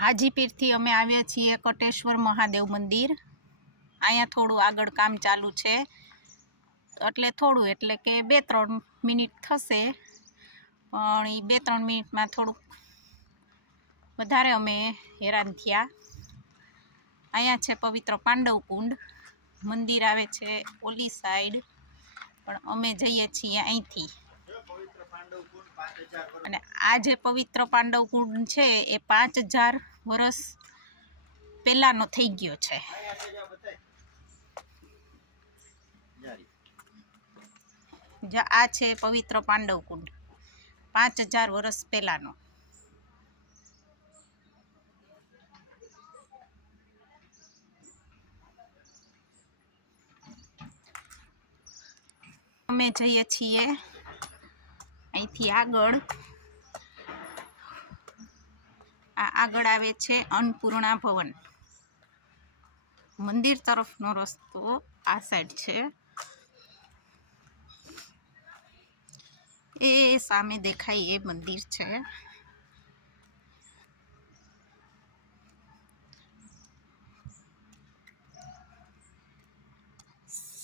હાજીપીરથી અમે આવ્યા છીએ કોટેશ્વર મહાદેવ મંદિર। અહીંયા થોડું આગળ કામ ચાલુ છે, એટલે કે 2-3 મિનિટ થશે, પણ એ 2-3 મિનિટમાં થોડુંક વધારે અમે હેરાન થયા। અહીંયા છે પવિત્ર પાંડવ કુંડ, મંદિર આવે છે ઓલી સાઈડ, પણ અમે જઈએ છીએ અહીંથી। અને આ જે પવિત્ર પાંડવ કુંડ છે એ 5000 વર્ષ પહેલાનો થઈ ગયો છે। આ છે પવિત્ર પાંડવ કુંડ 5000 વર્ષ પહેલાનો। અમે જઈએ છીએ અહીંથી આગળ। આ આગળ આવે છે અન્નપૂર્ણા ભવન। મંદિર તરફનો રસ્તો આ સાઈડ છે, એ સામે દેખાય એ મંદિર છે।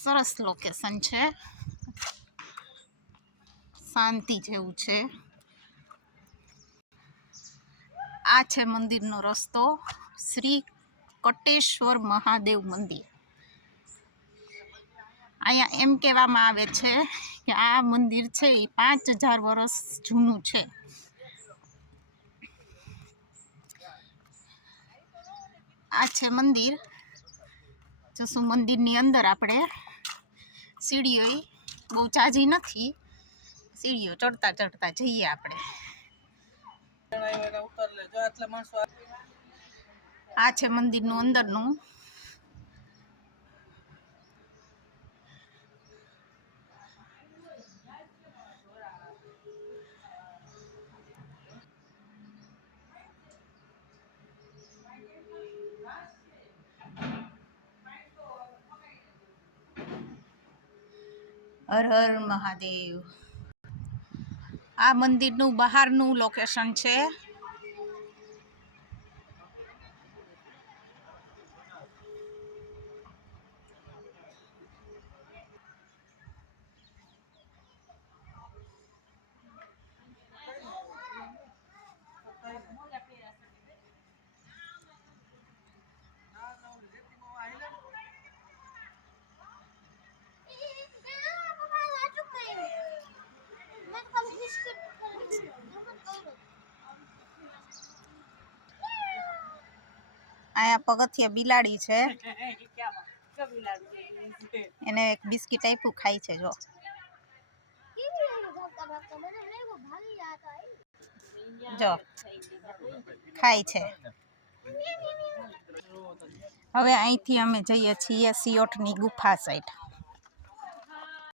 સરસ લોકેશન છે, શાંતિ જેવું છે। આ છે મંદિરનો રસ્તો, શ્રી કોટેશ્વર મહાદેવ મંદિર। અહીંયા એમ કહેવામાં આવે છે કે આ મંદિર છે એ 5000 વર્ષ જૂનું છે। આ છે મંદિર, જશું મંદિરની અંદર આપણે। સીડીઓ બહુ ચાજી નથી, સીડીઓ ચડતા જઈએ આપણે। આ છે મંદિરનું અંદરનું। હર હર મહાદેવ। આ મંદિરનું બહારનું લોકેશન છે। અહીંયા પગથિયા બિલાડી છે, એને એક બિસ્કિટ આપ્યું, ખાય છે। જો ખાય છે। હવે અહીંથી અમે જઈએ છીએ સિયોટની ગુફા સાઈડ।